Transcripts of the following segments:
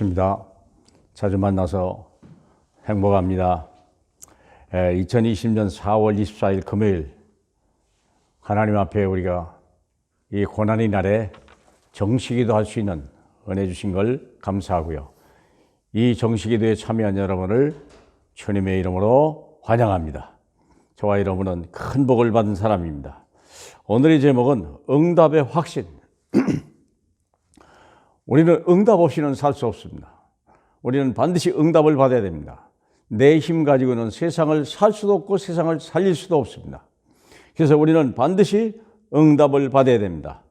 반갑습니다. 자주 만나서 행복합니다. 2020년 4월 24일 금요일 하나님 앞에 우리가 이 고난의 날에 정식기도 할 수 있는 은혜 주신 걸 감사하고요. 이 정식기도에 참여한 여러분을 주님의 이름으로 환영합니다. 저와 여러분은 큰 복을 받은 사람입니다. 오늘의 제목은 응답의 확신. 우리는 응답 없이는 살 수 없습니다. 우리는 반드시 응답을 받아야 됩니다. 내 힘 가지고는 세상을 살 수도 없고 세상을 살릴 수도 없습니다. 그래서 우리는 반드시 응답을 받아야 됩니다.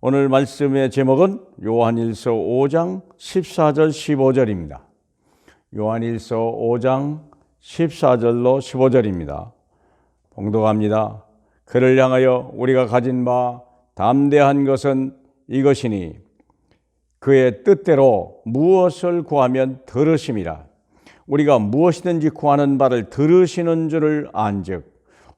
오늘 말씀의 제목은 요한일서 5장 14절 15절입니다. 요한일서 5장 14절로 15절입니다. 봉독합니다. 그를 향하여 우리가 가진 바 담대한 것은 이것이니 그의 뜻대로 무엇을 구하면 들으심이라. 우리가 무엇이든지 구하는 바를 들으시는 줄을 안즉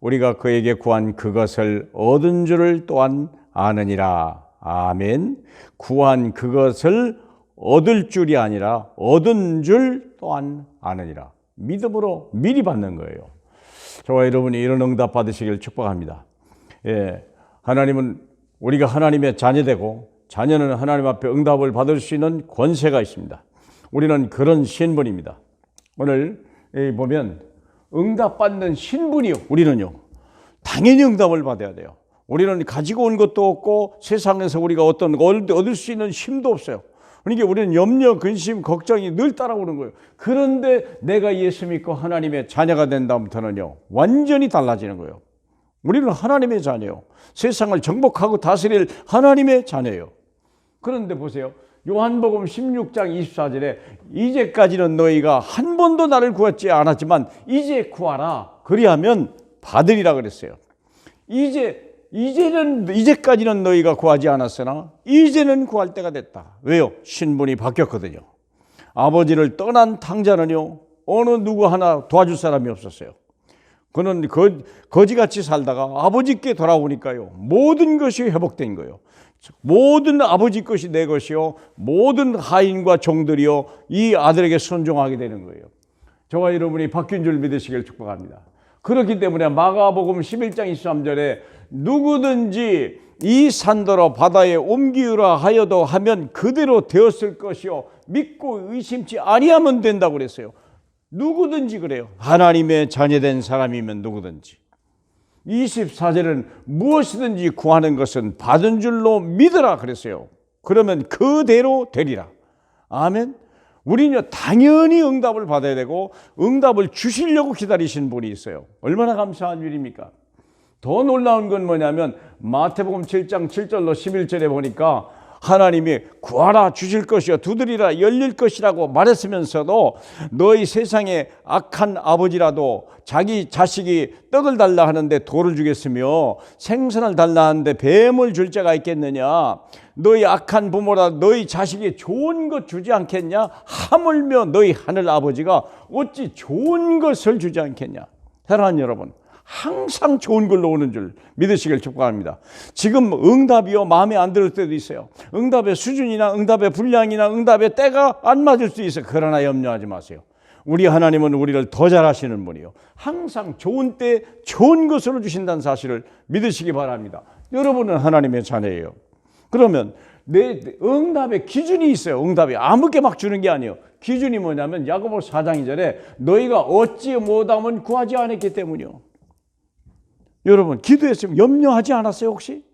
우리가 그에게 구한 그것을 얻은 줄을 또한 아느니라. 아멘. 구한 그것을 얻을 줄이 아니라 얻은 줄 또한 아느니라. 믿음으로 미리 받는 거예요. 저와 여러분이 이런 응답 받으시길 축복합니다. 하나님은 우리가 하나님의 자녀되고 자녀는 하나님 앞에 응답을 받을 수 있는 권세가 있습니다. 우리는 그런 신분입니다. 오늘 보면 응답받는 신분이요. 우리는요. 당연히 응답을 받아야 돼요. 우리는 가지고 온 것도 없고 세상에서 우리가 어떤 얻을 수 있는 힘도 없어요. 그러니까 우리는 염려, 근심, 걱정이 늘 따라오는 거예요. 그런데 내가 예수 믿고 하나님의 자녀가 된 다음부터는요. 완전히 달라지는 거예요. 우리는 하나님의 자녀예요. 세상을 정복하고 다스릴 하나님의 자녀예요. 그런데 보세요. 요한복음 16장 24절에 이제까지는 너희가 한 번도 나를 구하지 않았지만 이제 구하라. 그리하면 받으리라 그랬어요. 이제까지는 너희가 구하지 않았으나 이제는 구할 때가 됐다. 왜요? 신분이 바뀌었거든요. 아버지를 떠난 탕자는요. 어느 누구 하나 도와줄 사람이 없었어요. 그는 거지같이 살다가 아버지께 돌아오니까요. 모든 것이 회복된 거예요. 모든 아버지 것이 내 것이요. 모든 하인과 종들이요. 이 아들에게 순종하게 되는 거예요. 저와 여러분이 바뀐 줄 믿으시길 축복합니다. 그렇기 때문에 마가복음 11장 23절에 누구든지 이 산더러 바다에 옮기우라 하여도 하면 그대로 되었을 것이요. 믿고 의심치 아니하면 된다고 그랬어요. 누구든지 그래요. 하나님의 자녀된 사람이면 누구든지. 24절은 무엇이든지 구하는 것은 받은 줄로 믿으라 그랬어요. 그러면 그대로 되리라. 아멘. 우리는 당연히 응답을 받아야 되고 응답을 주시려고 기다리신 분이 있어요. 얼마나 감사한 일입니까? 더 놀라운 건 뭐냐면 마태복음 7장 7절로 11절에 보니까 하나님이 구하라 주실 것이요 두드리라 열릴 것이라고 말했으면서도 너희 세상에 악한 아버지라도 자기 자식이 떡을 달라 하는데 돌을 주겠으며 생선을 달라 하는데 뱀을 줄 자가 있겠느냐. 너희 악한 부모라 너희 자식이 좋은 것 주지 않겠냐. 하물며 너희 하늘 아버지가 어찌 좋은 것을 주지 않겠냐. 사랑하는 여러분, 항상 좋은 걸로 오는 줄 믿으시길 축복합니다. 지금 응답이요 마음에 안 들을 때도 있어요. 응답의 수준이나 응답의 분량이나 응답의 때가 안 맞을 수 있어요. 그러나 염려하지 마세요. 우리 하나님은 우리를 더 잘하시는 분이요. 항상 좋은 때 좋은 것으로 주신다는 사실을 믿으시기 바랍니다. 여러분은 하나님의 자녀예요. 그러면 내 응답의 기준이 있어요. 응답이 아무게 막 주는 게 아니에요. 기준이 뭐냐면 야고보 4장 2절에 너희가 얻지 못하면 구하지 않았기 때문이요. 여러분 기도했으면 염려하지 않았어요 혹시?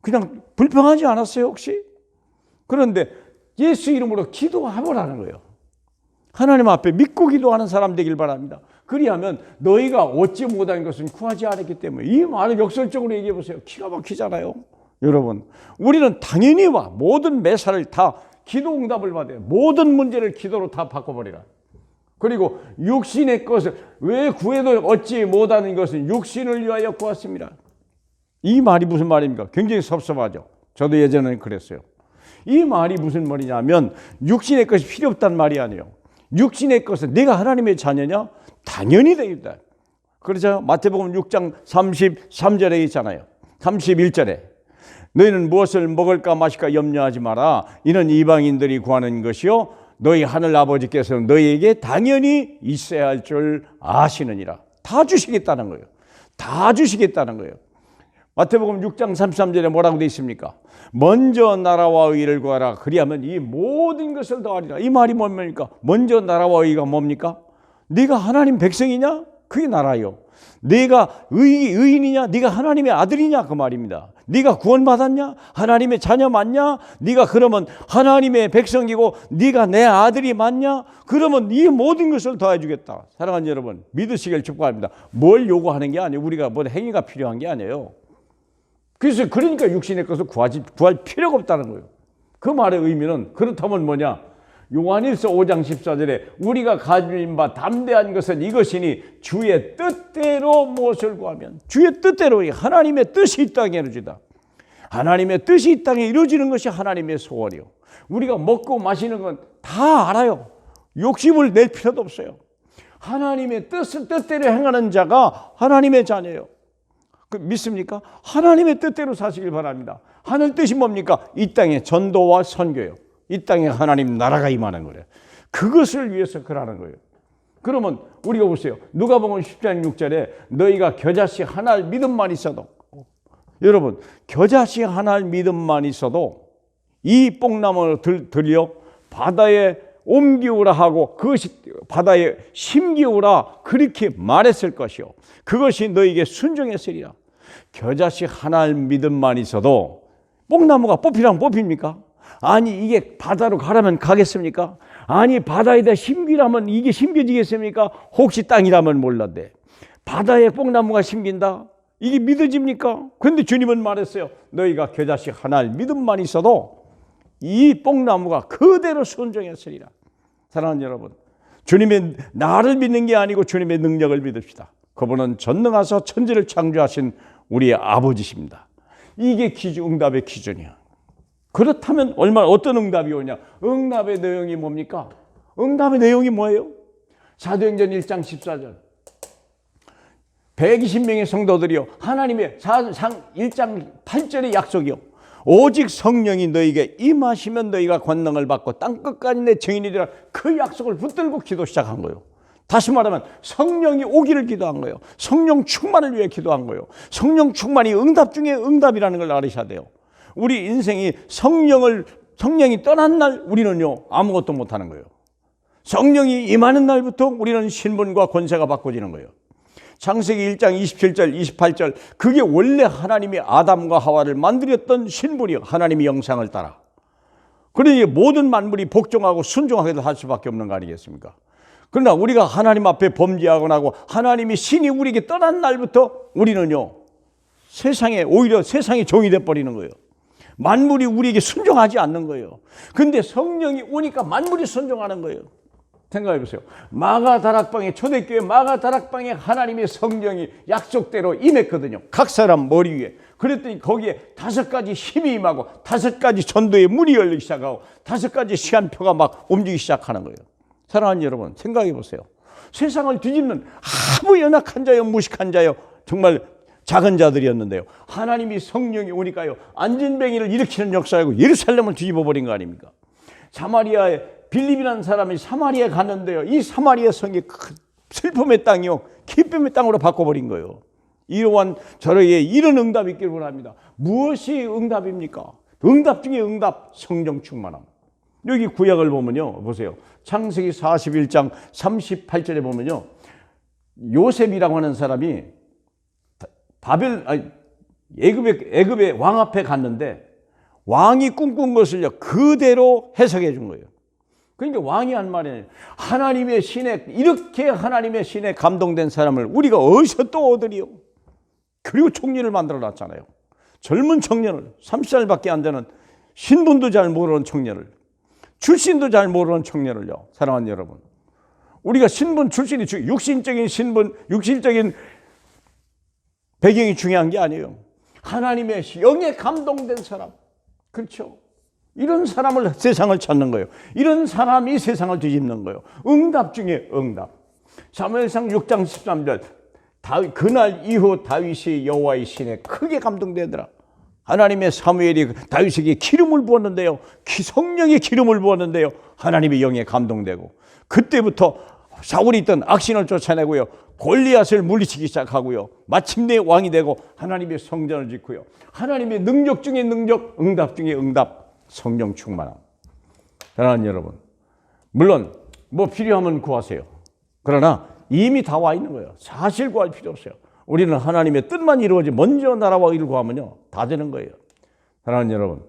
그냥 불평하지 않았어요 혹시? 그런데 예수 이름으로 기도해보라는 거예요. 하나님 앞에 믿고 기도하는 사람 되길 바랍니다. 그리하면 너희가 얻지 못한 것은 구하지 않았기 때문에. 이 말을 역설적으로 얘기해 보세요. 기가 막히잖아요. 여러분 우리는 당연히 모든 매사를 다 기도 응답을 받아요. 모든 문제를 기도로 다 바꿔버리라. 그리고 육신의 것을 왜 구해도 얻지 못하는 것은 육신을 위하여 구했습니다. 이 말이 무슨 말입니까? 굉장히 섭섭하죠. 저도 예전에는 그랬어요. 이 말이 무슨 말이냐면 육신의 것이 필요 없다는 말이 아니에요. 육신의 것은 내가 하나님의 자녀냐? 당연히 되겠다. 그렇죠? 마태복음 6장 33절에 있잖아요. 31절에 너희는 무엇을 먹을까 마실까 염려하지 마라. 이는 이방인들이 구하는 것이요 너희 하늘 아버지께서는 너희에게 당연히 있어야 할 줄 아시느니라. 다 주시겠다는 거예요. 다 주시겠다는 거예요. 마태복음 6장 33절에 뭐라고 되어 있습니까? 먼저 나라와 의를 구하라. 그리하면 이 모든 것을 더하리라. 이 말이 뭡니까? 먼저 나라와 의가 뭡니까? 네가 하나님 백성이냐? 그게 나라요. 네가 의인이냐? 네가 하나님의 아들이냐? 그 말입니다. 네가 구원받았냐? 하나님의 자녀 맞냐? 네가 그러면 하나님의 백성이고 네가 내 아들이 맞냐? 그러면 이 모든 것을 더해주겠다. 사랑하는 여러분, 믿으시길 축복합니다. 뭘 요구하는 게 아니에요. 우리가 뭐 행위가 필요한 게 아니에요. 그러니까 육신의 것을 구할 필요가 없다는 거예요. 그 말의 의미는 그렇다면 뭐냐? 요한일서 5장 14절에 우리가 가진 바 담대한 것은 이것이니 주의 뜻대로 무엇을 구하면, 주의 뜻대로, 하나님의 뜻이 이 땅에 이루어지다. 하나님의 뜻이 이 땅에 이루어지는 것이 하나님의 소원이요. 우리가 먹고 마시는 건 다 알아요. 욕심을 낼 필요도 없어요. 하나님의 뜻대로 행하는 자가 하나님의 자녀예요. 믿습니까? 하나님의 뜻대로 사시길 바랍니다. 하늘 뜻이 뭡니까? 이 땅에 전도와 선교예요. 이 땅에 하나님 나라가 임하는 거예요. 그것을 위해서 그러는 거예요. 그러면 우리가 보세요. 누가복음 10장 6절에 너희가 겨자씨 하나 믿음만 있어도, 여러분 겨자씨 하나 믿음만 있어도 이 뽕나무를 들여 바다에 옮기우라 하고 그것이 바다에 심기우라 그렇게 말했을 것이요. 그것이 너에게 순종했으리라. 겨자씨 하나 믿음만 있어도 뽕나무가 뽑히라면 뽑힙니까? 아니 이게 바다로 가라면 가겠습니까? 아니 바다에다 심기라면 이게 심겨지겠습니까? 혹시 땅이라면 몰라대. 바다에 뽕나무가 심긴다? 이게 믿어집니까? 그런데 주님은 말했어요. 너희가 겨자씨 하나 믿음만 있어도 이 뽕나무가 그대로 순종했으리라. 사랑하는 여러분, 주님의 나를 믿는 게 아니고 주님의 능력을 믿읍시다. 그분은 전능하사 천지를 창조하신 우리의 아버지십니다. 이게 응답의 기준이야. 그렇다면 어떤 응답이 오냐? 응답의 내용이 뭡니까? 응답의 내용이 뭐예요? 사도행전 1장 14절 120명의 성도들이요, 하나님의 1장 8절의 약속이요, 오직 성령이 너희에게 임하시면 너희가 권능을 받고 땅끝까지 내 증인이 되라. 그 약속을 붙들고 기도 시작한 거예요. 다시 말하면 성령이 오기를 기도한 거예요. 성령 충만을 위해 기도한 거예요. 성령 충만이 응답 중에 응답이라는 걸 알으셔야 돼요. 우리 인생이 성령이 떠난 날 우리는요 아무것도 못하는 거예요. 성령이 임하는 날부터 우리는 신분과 권세가 바꿔지는 거예요. 창세기 1장 27절 28절 그게 원래 하나님이 아담과 하와를 만들었던 신분이요, 하나님의 영상을 따라. 그러니 모든 만물이 복종하고 순종하게 할 수밖에 없는 거 아니겠습니까? 그러나 우리가 하나님 앞에 범죄하고 나고 하나님이 신이 우리에게 떠난 날부터 우리는요 오히려 세상의 종이 돼버리는 거예요. 만물이 우리에게 순종하지 않는 거예요. 그런데 성령이 오니까 만물이 순종하는 거예요. 생각해 보세요. 초대교회 마가다락방에 하나님의 성령이 약속대로 임했거든요. 각 사람 머리 위에. 그랬더니 거기에 5가지 힘이 임하고 5가지 전도의 문이 열리기 시작하고 5가지 시간표가 막 움직이기 시작하는 거예요. 사랑하는 여러분, 생각해 보세요. 세상을 뒤집는 아무 연약한 자요, 무식한 자요, 정말 작은 자들이었는데요, 하나님이 성령이 오니까요 안진뱅이를 일으키는 역사이고 예루살렘을 뒤집어 버린 거 아닙니까? 사마리아에 빌립이라는 사람이 사마리아에 갔는데요, 이 사마리아 성이 슬픔의 땅이요 기쁨의 땅으로 바꿔버린 거예요. 이러한 저에게 이런 응답이 있기를 원합니다. 무엇이 응답입니까? 응답 중에 응답, 성령 충만함. 여기 구약을 보면요, 보세요. 창세기 41장 38절에 보면요, 요셉이라고 하는 사람이 애굽의 왕 앞에 갔는데 왕이 꿈꾼 것을요 그대로 해석해 준 거예요. 그러니까 왕이 한 말이에요. 이렇게 하나님의 신에 감동된 사람을 우리가 어디서 또 얻으리요? 그리고 총리를 만들어 놨잖아요. 젊은 청년을, 30살밖에 안 되는 신분도 잘 모르는 청년을, 출신도 잘 모르는 청년을요. 사랑하는 여러분, 우리가 신분, 출신이 육신적인 신분, 육신적인 배경이 중요한 게 아니에요. 하나님의 영에 감동된 사람, 그렇죠? 이런 사람을 세상을 찾는 거예요. 이런 사람이 세상을 뒤집는 거예요. 응답 중에 응답. 사무엘상 6장 13절 그날 이후 다윗이 여호와의 신에 크게 감동되더라. 하나님의 사무엘이 다윗에게 기름을 부었는데요. 성령의 기름을 부었는데요. 하나님의 영에 감동되고 그때부터 사울이 있던 악신을 쫓아내고요. 골리앗을 물리치기 시작하고요. 마침내 왕이 되고 하나님의 성전을 짓고요. 하나님의 능력 중에 능력, 응답 중에 응답, 성령 충만함. 사랑하는 여러분, 물론 뭐 필요하면 구하세요. 그러나 이미 다 와 있는 거예요. 사실 구할 필요 없어요. 우리는 하나님의 뜻만 이루어지 먼저 나라와 의를 구하면요 다 되는 거예요. 사랑하는 여러분,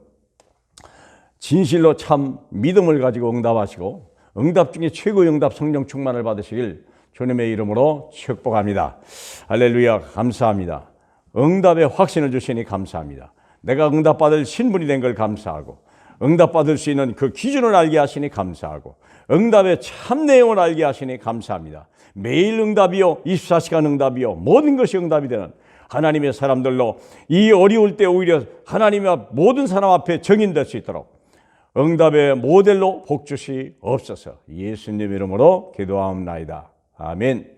진실로 참 믿음을 가지고 응답하시고 응답 중에 최고의 응답 성령 충만을 받으시길 주님의 이름으로 축복합니다. 할렐루야. 감사합니다. 응답의 확신을 주시니 감사합니다. 내가 응답받을 신분이 된 걸 감사하고 응답받을 수 있는 그 기준을 알게 하시니 감사하고 응답의 참 내용을 알게 하시니 감사합니다. 매일 응답이요 24시간 응답이요 모든 것이 응답이 되는 하나님의 사람들로 이 어려울 때 오히려 하나님의 모든 사람 앞에 정인될 수 있도록 응답의 모델로 복 주시옵소서. 예수님 이름으로 기도하옵나이다. 아멘.